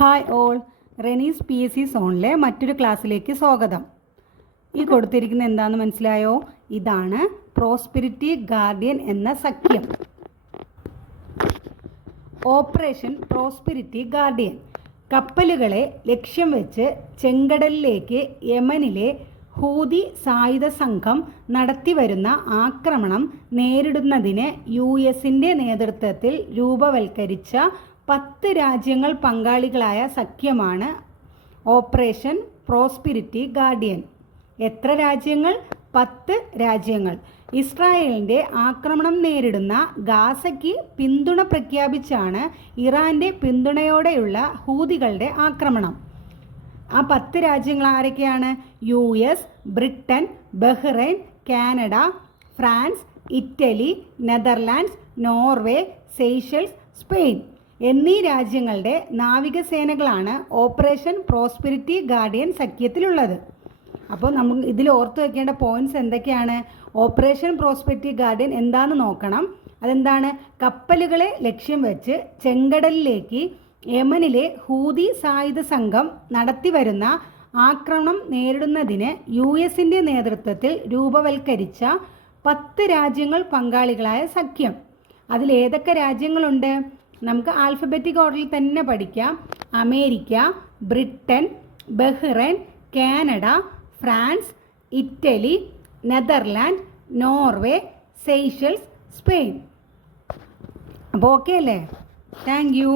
Hi all, Renees PSC സോണിലെ മറ്റൊരു ക്ലാസ്സിലേക്ക് സ്വാഗതം. ഈ കൊടുത്തിരിക്കുന്ന എന്താണെന്ന് മനസ്സിലായോ? ഇതാണ് പ്രോസ്പെരിറ്റി ഗാർഡിയൻ എന്ന സഖ്യം. ഓപ്പറേഷൻ പ്രോസ്പെരിറ്റി ഗാർഡിയൻ കപ്പലുകളെ ലക്ഷ്യം വെച്ച് ചെങ്കടലിലേക്ക് യമനിലെ ഹൂതി സായുധ സംഘം നടത്തിവരുന്ന ആക്രമണം നേരിടുന്നതിന് US-ന്റെ നേതൃത്വത്തിൽ രൂപവൽക്കരിച്ച 10 രാജ്യങ്ങൾ പങ്കാളികളായ സഖ്യമാണ് ഓപ്പറേഷൻ പ്രോസ്പെരിറ്റി ഗാർഡിയൻ. എത്ര രാജ്യങ്ങൾ? 10 രാജ്യങ്ങൾ. ഇസ്രായേലിൻ്റെ ആക്രമണം നേരിടുന്ന ഗാസയ്ക്ക് പിന്തുണ പ്രഖ്യാപിച്ചാണ് ഇറാൻ്റെ പിന്തുണയോടെയുള്ള ഹൂതികളുടെ ആക്രമണം. ആ 10 രാജ്യങ്ങൾ ആരൊക്കെയാണ്? US, Britain, Bahrain, Canada, France, Italy, Netherlands, Norway, Seychelles, Spain എന്നീ രാജ്യങ്ങളുടെ നാവികസേനകളാണ് ഓപ്പറേഷൻ പ്രോസ്പെരിറ്റി ഗാർഡിയൻ സഖ്യത്തിലുള്ളത്. അപ്പോൾ നമ്മൾ ഇതിൽ ഓർത്തു വയ്ക്കേണ്ട പോയിന്റ്സ് എന്തൊക്കെയാണ്? ഓപ്പറേഷൻ പ്രോസ്പെരിറ്റി ഗാർഡിയൻ എന്താണെന്ന് നോക്കണം. അതെന്താണ്? കപ്പലുകളെ ലക്ഷ്യം വെച്ച് ചെങ്കടലിലേക്ക് യമനിലെ ഹൂതി സായുധ സംഘം നടത്തിവരുന്ന ആക്രമണം നേരിടുന്നതിന് US-ന്റെ നേതൃത്വത്തിൽ രൂപവൽക്കരിച്ച 10 രാജ്യങ്ങൾ പങ്കാളികളായ സഖ്യം. അതിലേതൊക്കെ രാജ്യങ്ങളുണ്ട്? നമുക്ക് ആൽഫബറ്റിക് ഓർഡറിൽ തന്നെ പഠിക്കാം. America, Britain, Bahrain, Canada, France, Italy, Netherland, Norway, Seychelles, Spain. അപ്പോൾ ഓക്കെ അല്ലേ? Thank you.